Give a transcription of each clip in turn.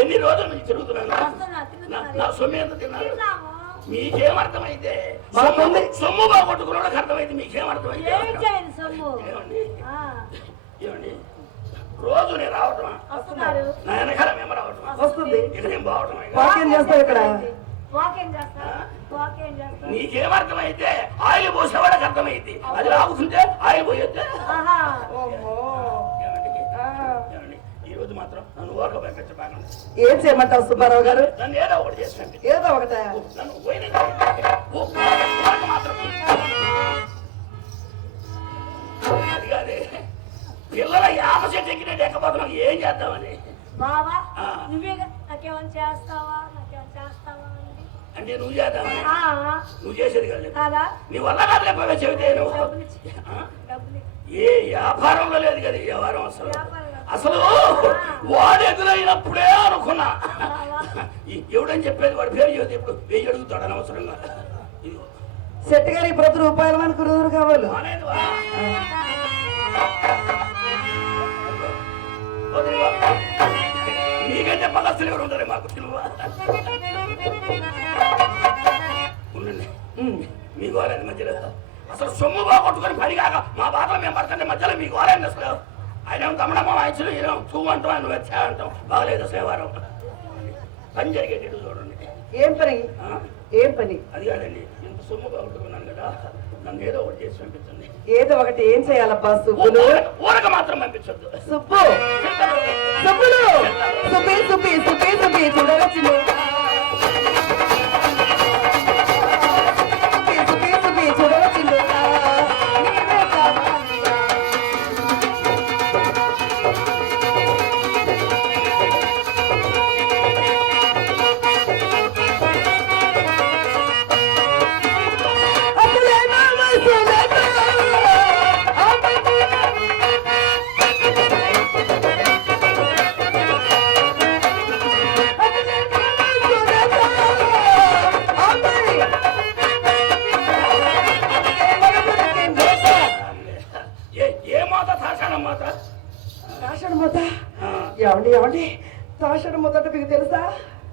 ఎన్ని రోజుల నుంచి తిరుగుతున్నాను. నా సొమ్ము ఎంత తిన్నారు? మీకేమర్థమైతే సొమ్ము బాగొట్టుకున్నాడు అర్థమైంది. మీకేమర్థమైతే ఏమండి రోజు నేను రావటం నా వెనకాల మేము రావటం వస్తుంది. ఇక నేను పోవటం ఇక్కడ నీకేమర్థమైతే ఆయిల్ పోసేవాళ్ళకి అర్థమైంది. అది రాకుంటే ఆయిల్ పోయొద్దు. ఈ రోజు మాత్రం నన్ను ఓక పంపించబాగా ఏం చేయమంటావు సుబ్బారావు గారు? నన్ను ఏదో ఒకటి చేసినట్టు ఏదో ఒకటే నన్ను మాత్రం అది కాదే పిల్లల యాప చెట్టు ఎక్కినట్టు ఎక్కపోతున్నాం. ఏం చేద్దామని బావా నువ్వే నాకేమని చేస్తావా చేస్తావా అంటే నువ్వు చేద్దామని నువ్వు చేసేది కదా నీ వల్ల కాదులే చెబితే ఏ వ్యాపారంలో లేదు కదా ఈ వ్యవహారం. అసలు వాడు ఎదురైనప్పుడే అనుకున్నా ఎవడని చెప్పేది వాడి పేరు చెబితే ఇప్పుడు వెయ్యి అడుగుతాడు అనవసరంగా. శెట్టి గారి 10 రూపాయలు మనకు రోజు కావాలి. నీకంటే పగస్తులు ఎవరు ఉంటారే మాకు ఉండండి. మీ గోరేది మధ్యలో అసలు సొమ్ము బాగొట్టుకొని పని కాక మా బాధలు మేము పడుతుంటే మధ్యలో మీ గోరేది అసలు ఆయన తమ్ముడమ్మ వాయించలు ఈయన తూ అంటాం ఆయన వచ్చా అంటాం. బాగలేదు సేవారం పని జరిగేటట్టు చూడండి. ఏం పని ఏం పని? అది కాదండి ఇంత సొమ్ము బాగొట్టుకున్నాను కదా నన్ను ఏదో ఒకటి చేసి పంపించండి. ఏదో ఒకటి ఏం చేయాలబ్బా సుబ్బులు? ఊరక మాత్రం పంపించొద్దు. సుబ్బు సుబ్బులు సుబ్బి సుబ్బి సుబ్బి సుబ్బి చూడవచ్చు. ఏమండి ఏమండి తాషాడమ్మ తట్టు మీకు తెలుసా?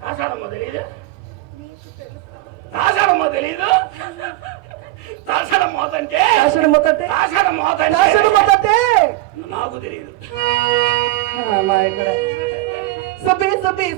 తాషాడమ్మ తెలీదు? తాషాడమ్మ తెలీదు? తాషాడమ్మ అంటే నాకు తెలియదు. మా ఇక్కడ సుబ్బి సుబ్బి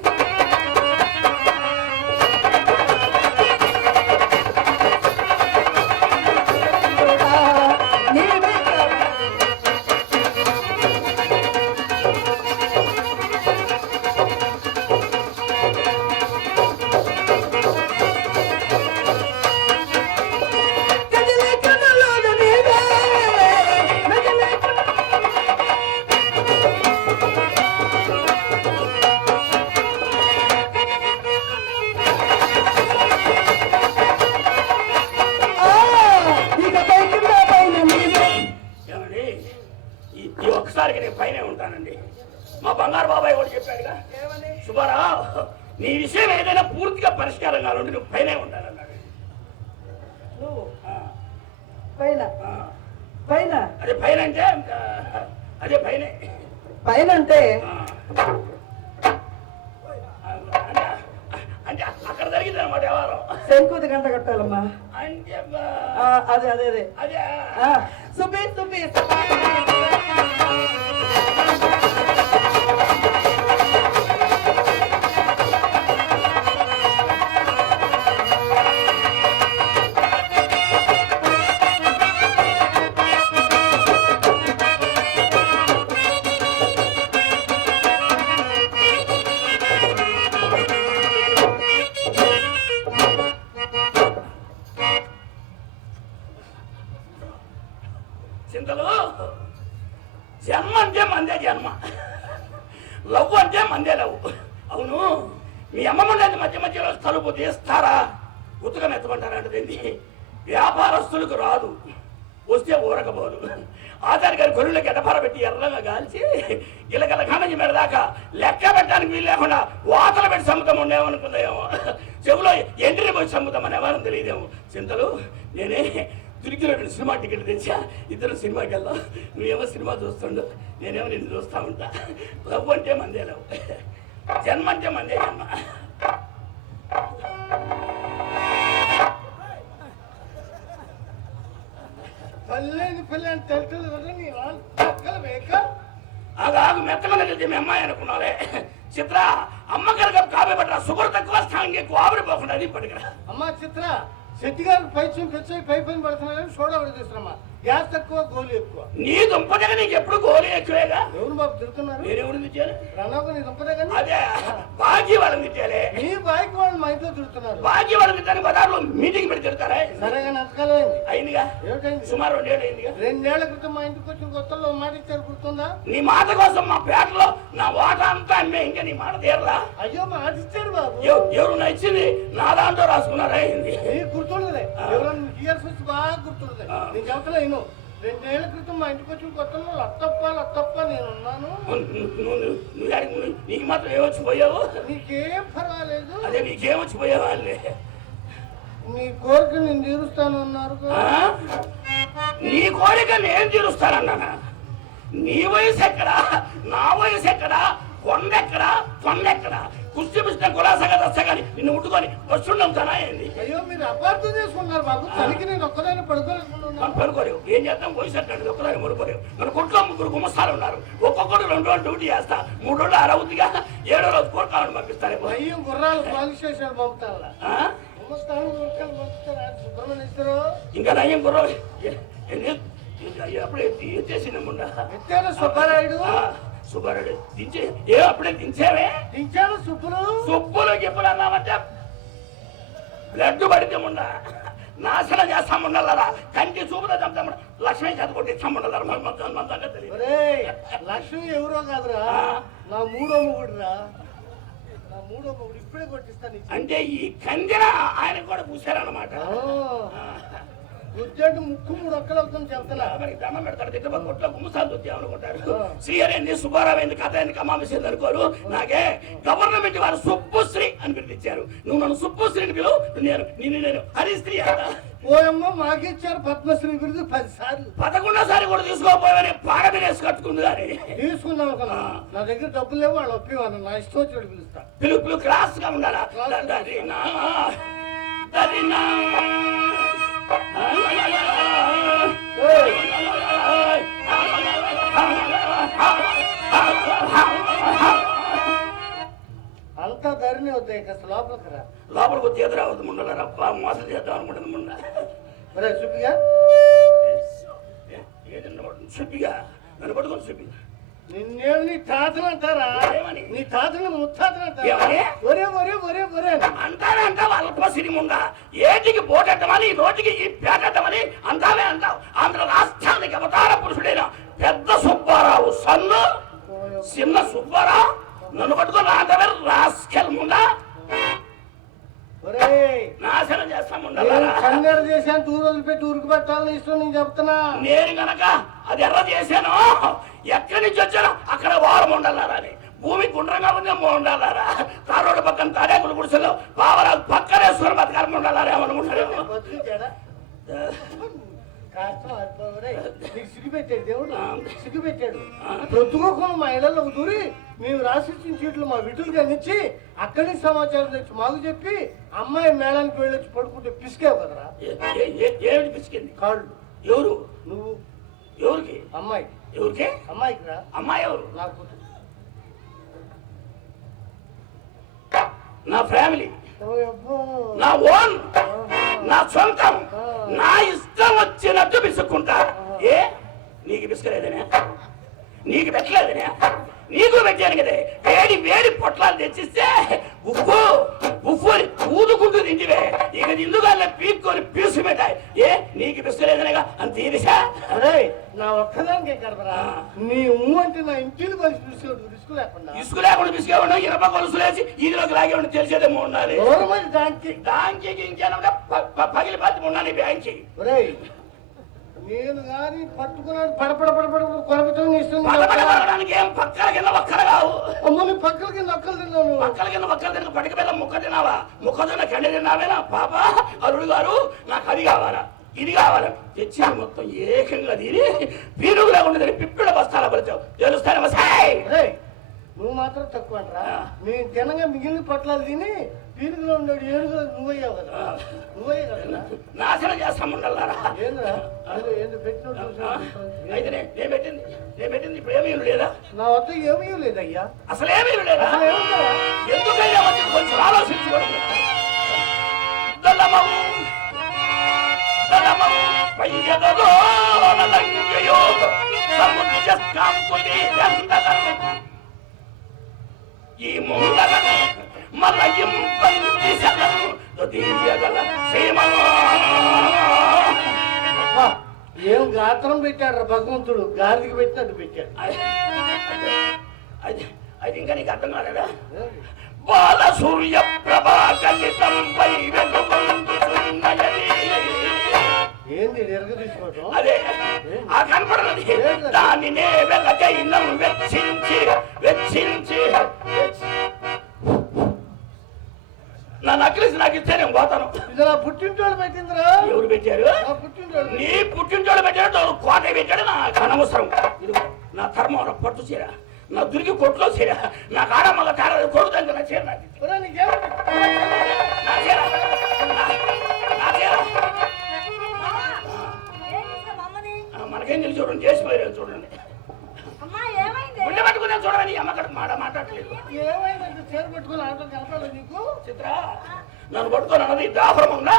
పైనే ఉంటానండి. మా బంగారు బాబాయ్ కూడా చెప్పాడుగా సుబ్బారావు నీ విషయం ఏదైనా పూర్తిగా పరిష్కారం కావాలంటే నువ్వు పైనే ఉంటానన్నాడు. అదే పైన అంటే అదే పైనే పైన అంటే అంటే అక్కడ జరిగింది అనమాట వ్యవహారం. శంకుది గంట కట్టాలమ్మా అంటే అదే అదే అదే అదే సుబ్బి సుబ్బి చింతలు జన్మ అంటే మందే జన్మ, లవ్ అంటే మందే లవ్. అవును మీ అమ్మమ్మ మధ్య మధ్యలో తలుపు తీస్తారా ఉతుకని ఎత్తమంటారంటది. వ్యాపారస్తులకు రాదు, వస్తే ఊరకపోదు. ఆచార్య గారి కొలువులకి ఎడపార పెట్టి ఎర్రగా కాల్చి గిలగల ఖానజీ మీద దాకా లెక్క పెట్టడానికి వీలు లేకుండా వాతలు పెట్టి సముద్రం ఉండేమనుకుందేమో, చెవులో ఎండ్రిని పోయి సముద్రం ఎవరని తెలియదేమో. చింతలు నేనే తిరిగి 2 సినిమా టికెట్లు తెచ్చా, ఇద్దరు సినిమాకి వెళ్దాం. నువ్వేమో సినిమా చూస్తుండు, నేనేమో నిన్ను చూస్తా ఉంటా. లవ్ అంటే మందే లవ్. జన్మ అంటే మందే జన్మ. ఆగు మెత్తగా తెలిసి మీ అమ్మాయి అనుకున్నారే. చిత్ర అమ్మ కనుక కాపీ పట్టరా, షుగర్ తక్కువ స్థానం ఎక్కువ ఆవిరిపోకుండా అది పట్టుకురా. అమ్మా చిత్ర శెట్టి గారు పై పని పడుతున్నారని సోడా పడుతున్నామ్మా. గ్యాస్ తక్కువ గోలు ఎక్కువ. నీ దుంపదగ నీకు ఎప్పుడు గోలు ఎక్కువేగా. ఎవరు బాబు తిరుగుతున్నారు? నేనెవరు తిట్టాను? ప్రణవ్ నీ దుంపదగ. అదే బాకీ వాళ్ళని తిట్టాలే. నీ బాకీ వాళ్ళు మా ఇంట్లో తిరుగుతున్నారు. బాకీ వాళ్ళని తిట్టాను బజార్లో మీటింగ్ పెట్టి తిడతారా? సరేగా ఎంతకాలం అయిందిగా. ఏమిటైంది? సుమారు 2 ఏళ్ళు అయిందిగా. 2 ఏళ్ల క్రితం మా ఇంటికి వచ్చిన కొత్తలో మాట ఇచ్చారు, గుర్తుందా? నీ మాట కోసం మా పేటలో నా వాటా అంతా అమ్మే, ఇంకా నీ మాట తీరలా. అయ్యో మాట ఇచ్చారు బాబు. ఎవరు నచ్చింది నా దాంట్లో రాసుకున్నారా? అయింది గుర్తుండలే. ఎవరన్నా ఇయర్స్ వచ్చి బాగా గుర్తుండలే. నేను చెప్తలే ఇను. 2 ఏళ్ల క్రితం మా ఇంటికి వచ్చిన కొత్తలో లత్తప్ప నేనున్నాను. నీకు మాత్రం ఏమొచ్చిపోయావు? నీకేం పర్వాలేదు. అదే నీకేమొచ్చిపోయావా? నీ కోరిక నేను తీరుస్తాను అన్నారు. నీ కోరిక నేను తీరుస్తానన్నానా? నీ వయసు ఎక్కడా, నా వయసు ఎక్కడా, కొండెక్కడా తొండెక్కడా? కుస్తీ పుస్తకం కులాసగా దస్తగాని నిన్ను ముట్టుకొని వస్తుంటానా ఏంది? అయ్యో మీరు అపార్థం చేసుకున్నారు బాబు. తనకి నేను ఒక్కదాన్ని పడుకోలేకుండా పడుకోలేవు. ఏం చేద్దాం? వయసు అంటాడు ఒక్కదాన్ని పడుకోలేవు. మన కొట్లో 3 గుమస్తాలు ఉన్నారు. ఒక్కొక్కరు 2 రోజులు డ్యూటీ చేస్తా. 3 రోజులు అరవుద్దిగా 7వ రోజు కోరుకాలని పంపిస్తాను. అయ్యో గుర్రాలు పోలీస్ స్టేషన్ పంపుతారా? ఇంకా నయ్యం గుర్రం అప్పుడే ఎత్తేసిందమ్ముండా. ఎత్తారు సుబ్బారాయుడు. సుబ్బారాయుడు దించే అప్పుడే దించావే? దించాను. సుబ్బులు ఎప్పుడు అన్నామంటే బ్లడ్ పడితే ముండా నాశనం చేస్తాముండాలరా. కంటి చూపుతో చంపుతాము. లక్ష్మీ చేత కొట్టిస్తాముండాలరా. మనకు తెలియదు. లక్ష్మి ఎవరో కాదురా, నా 3వ మొగుడురా. నా 3వ మొగుడు ఇప్పుడే కొట్టిస్తాను. అంటే ఈ కందిన ఆయన కూడా పూసారన్నమాట. గుజ్జంటు ముక్కు 3 ఒక్కలు అవుతుంది చెప్తున్నా. మనకి దండం పెడతాడు. తిట్ట కొట్లో గుమ్మసాలు వచ్చామనుకుంటారు. శ్రీహరి ఏంది, సుబ్బారావు ఏంది, కథ ఏంది, కమామేసేది అనుకోరు. నాకే గవర్నమెంట్ వారు సుబ్బుశ్రీ అని పిలిపించారు. నువ్వు నన్ను సుబ్బుశ్రీని పిలువు. నేను హరిశ్రీ అంట. ఓయమ్మ మాకిచ్చారు పద్మశ్రీ బిరుదు 10 సార్లు. 11వ కూడా తీసుకోపోయావని పాగ వేసి కట్టుకుంది. కానీ తీసుకున్నావు కదా. నా దగ్గర డబ్బులు లేవు, వాళ్ళు ఒప్పివాను. నా ఇష్టం వచ్చి పిలుస్తా. పిలుపు క్లాస్ గా ఉండాలా? అంతా ధరణి అవుతాయి. లోపలికి రా. లోపలికి వచ్చి ఎదురవద్దు ముండల మోసం చేద్దాం అనుకుంటుంది ముండ. మరే చూపిగా చూపిగా నన్ను పట్టుకొని చూపి. నిన్నేమి నీ తాతలు అంటారా? నీ తాతలు ముత్తాతలు అంటారా? ఒరే ఒరే ఒరే ఒరే అంటానే అంటావు. అల్పసిరి ముండ ఏటికి పోటెట్టమని, నోటికి పేటెట్టమని అంటావే అంటావు. ఆంధ్ర రాష్ట్రానికి అవతార పురుషుడైన పెద్ద సుబ్బారావు సన్ను చిన్న సుబ్బారావు నన్ను పట్టుకొని అంటావే రాస్కెల్ ముండా. నాశనం చేస్తాముండా. కన్నెర చేశాను. టూర్ వదిలిపెట్టి ఊరికి పెట్టాలని ఇష్టం నేను చెప్తున్నా. నేను గనక అది ఎర్ర చేశాను, ఎక్కడి నుంచి వచ్చానో అక్కడ వారం ఉండాలారా అని. భూమి గుండ్రంగా ఉంది ఉండాలారా. తారోడు పక్కన తాడేకులు గుడిసెలో బావరాజు పక్కనేశ్వరం బతకాలం ఉండాలారా ఏమనుకుంటారు. సిగ్గుపెట్టాడు దేవుడు. సిగ్గుపెట్టాడు. ప్రొద్దుకోకుండా మా ఇళ్లలో దూరి మేము రాసిచ్చిన చీట్లు మా విటులు కనిచ్చి అక్కడి సమాచారం తెచ్చి మాకు చెప్పి అమ్మాయి మేళానికి వెళ్ళొచ్చి పడుకుంటే పిసికావు కదరా. ఏమిటి పిసికింది? కాళ్ళు. ఎవరు? నువ్వు. ఎవరికి? అమ్మాయి. ఎవరికి? అమ్మాయికి రా. అమ్మాయి ఎవరు? నా కూతురు. నా ఫ్యామిలీ, నా ఓన్, నా సొంతం. నా ఇష్టం వచ్చినట్టు పిసుక్కుంటా. ఏ నీకు పిసుకలేదనే? నీకు పెట్టలేదనే? నీకు పెట్టాను కదే. వేడి పొట్లాలు తెచ్చిస్తే ఉప్పు ఉప్పు అని ఊదుకుంటూ తింటివే. ఇక నిందుగానే పీక్కొని పీసు పెట్టాయి. ఏ నీకు పిసుకలేదనేగా అంత ఈరిసా? నా ఒక్కదానికే కదరా. నీ అంటే నా ఇంటిని కలిసి పిసుకోడు. ఇసుకు లేకుండా పిసుకేవాడు. ఇనప కొలుసులేసి ఇదిలోకి లాగేవాడు. తెలిసేదేమో ఉండాలి. దానికి ఇంకేనంటే పగిలి పత్తి ఉండాలి బ్యాంకి. నేను కానీ పట్టుకున్నాను. పడపడ కొరకటం ఇష్టం. ఏం పక్కల కింద ఒక్కలు కావు. అమ్మని పక్కల కింద ఒక్కలు తిన్నాను. పక్కల కింద ఒక్కలు తిన్న పట్టుక పిల్ల ముక్క తిన్నావా? ముక్క తిన్న కండి తిన్నావేనా? పాప అరుడు గారు నాకు అది కావాలా, ఇది కావాలా తెచ్చి మొత్తం ఏకంగా తిని పీరుగులా ఉండదని పిప్పిళ్ళ బస్తాల పడిచావు. తెలుస్తానమ్మా. నువ్వు మాత్రం తక్కువ అంటరా మేము తినగా మిగిలిన పొట్లాలు తిని పీరుగులో ఉన్నాడు ఏడుగులో నువ్వయ్యావు కదా నువ్వయ్యే కదా నాశనం చేస్తాం ఉండాలరా. ఏంద్రా ఏంది పెట్టినట్టు అయితే నేను పెట్టింది ఇప్పుడు ఏమీ లేదా? నా వద్ద ఏమీ లేదయ్యా. అసలేమీ లేదా? అసలు ఏముందా? ఎందుకైనా వచ్చి కొంచెం ఆలోచించుకోండి. దళమము దళమము పయ్యగలో నలంగయో సముద్ర కాంతుని వెందలను ఈ ముందలను మలయం పందిసలను దుదీయగల సీమను. ఏం గాత్రం పెట్టాడు భగవంతుడు, గాలికి పెట్టినట్టు పెట్టాడు. అది ఇంకా నీకు అర్థం కాలేదా? బాల సూర్య ప్రభా కలితంపై ఏంది ఎరగ తీసుకోవటం? అదే ఆ కనపడది దానినే వెలకైనం వెచ్చించి వెచ్చించి నా నక్లిస్ నాకు ఇస్తే నేను పోతాను. ఇది నా పుట్టింటోళ్ళు పెట్టిందిరా. ఎవరు పెట్టారు? నా పుట్టింటోళ్ళు. నీ పుట్టింటోళ్ళు పెట్టాడు, కోట పెట్టాడు. నాకు అనవసరం. ఇది నా ధర్మం పట్టు చీర, నా దురికి కొట్లో చీర, నా కాడ మగ కాడ కొడుతుంది నా చీర. నాకు ఒరేయ్, నీకేం? నా చీర నా చీర బావా, ఏం చేసావు అమ్మని? మనకేం తెలిసి చూడండి, చేసిపోయారు చూడండి. అమ్మా ఏమైంది? గుండె పట్టుకునే చూడమని అమ్మకడ మాట్లాడలేదు. ఏమైందంటే చీర పెట్టుకుని ఆటం కనపడలేదు నీకు? చిత్ర నన్ను పట్టుకొని అన్నది దాపరం ఉందా?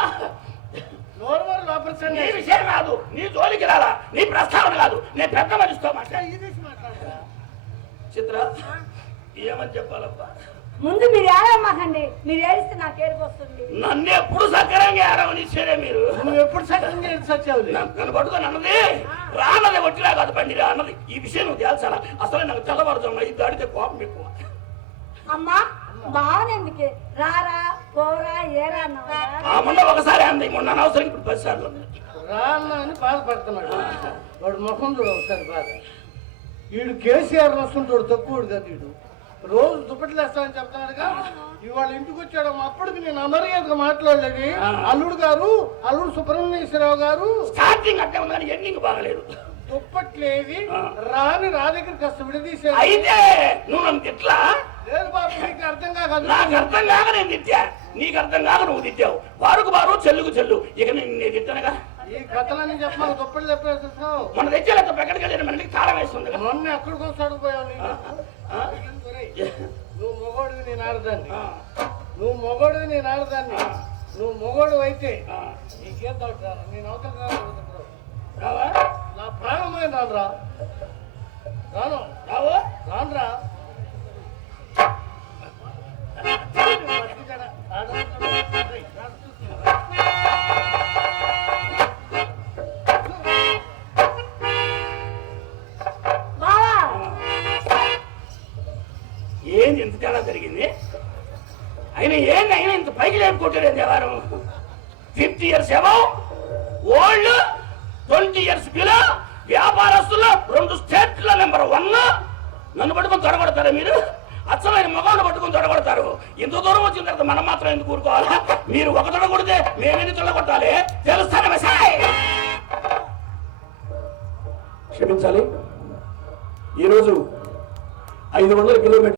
నోర్మల్ లోపల నీ విషయం కాదు, నీ జోలికి రాలా, నీ ప్రస్తావన కాదు. నేను పెద్ద మనిషితో మాట్లాడి ఇది మాట్లాడరా. చిత్ర ఏమని చెప్పాలబ్బా? ముందు మీరు ఏడమ్మకండి, మీరు ఏడిస్తే నాకు ఏడుపు వస్తుంది. నన్ను ఎప్పుడు సక్రంగా ఏడవనిచ్చారే మీరు. నువ్వు ఎప్పుడు సత్యంగా సచ్చావులే. నన్ను పట్టుకొని అన్నది రాన్నది ఒట్టిలా కాదు పండిరా అన్నది. ఈ విషయం నువ్వు తేల్చాలా? అసలు నాకు తెల్లవారుజామున ఇది దాడితే కోపం ఎక్కువ. అమ్మా బావనెందుకే రారా పోరా ఏరా అన్నావా? ఆ మొన్న ఒకసారి అంది, మొన్న అనవసరం ఇప్పుడు 10 సార్లు అంది. రాన్న అని బాధపడుతున్నాడు. వాడు ముఖం చూడ ఒకసారి బాధ. వీడు కేసీఆర్ వస్తుంటాడు, తక్కువడు కదా వీడు. రోజు దుప్పట్లు వేస్తామని చెప్తాడుగా. ఇవాళ ఇంటికి వచ్చాడు, అప్పటికి నేను అమర్యాదగా మాట్లాడలేదు. అల్లుడు సుబ్రహ్మణ్యేశ్వరరావు గారు స్టార్టింగ్ అట్టే ఉంది కానీ ఎండింగ్ బాగలేదు. దుప్పట్లేవి రాని రా దగ్గర కాస్త విడదీశాడు. అయితే నువ్వు నన్ను తిట్లా? లేదు బాబు, నీకు అర్థం కాదు. నాకు అర్థం కాక నేను తిట్టా, నీకు అర్థం కాక నువ్వు తిట్టావు. వారుకు బారు చెల్లుకు చెల్లు. ఇక నేను తిట్టానుగా. ఈ కథలన్నీ చెప్పాలి, దుప్పట్లు చెప్పేస్తావు. మన తెచ్చేలేక ఎక్కడికి వెళ్ళిన మనకి తాళం వేస్తుంది. మొన్న ఎక్కడికి వస్తాడు పోయావు నీకు? నువ్వు మొగోడివి, నేను ఆడదాన్ని. నువ్వు మొగోడివి, నేను ఆడదాన్ని. నువ్వు మొగోడు అయితే నీకేం తోట? నేను అవతల రావా? నా ప్రాణమైన రానురా. రాను రావా? రానురా. బావా ఏంది ఇంత తేడా జరిగింది? అయినా ఇంత పైకి లేపుకుంటాడు దేవారం. 50 years ఏమో ఓల్డ్, 20 years బిలో వ్యాపారస్తులు 2 స్టేట్ల నెంబర్ 1. నన్ను పట్టుకొని తొడగొడతారా మీరు? అచ్చమైన మగవాళ్ళు పట్టుకొని తొడగొడతారు. ఇంత దూరం వచ్చిన తర్వాత మనం మాత్రం ఎందుకు ఊరుకోవాలా? మీరు ఒక తొడగొడితే మేమేమి తొడగొట్టాలి తెలుస్తాను. క్షమించాలి, ఈరోజు 500 కిలోమీటర్లు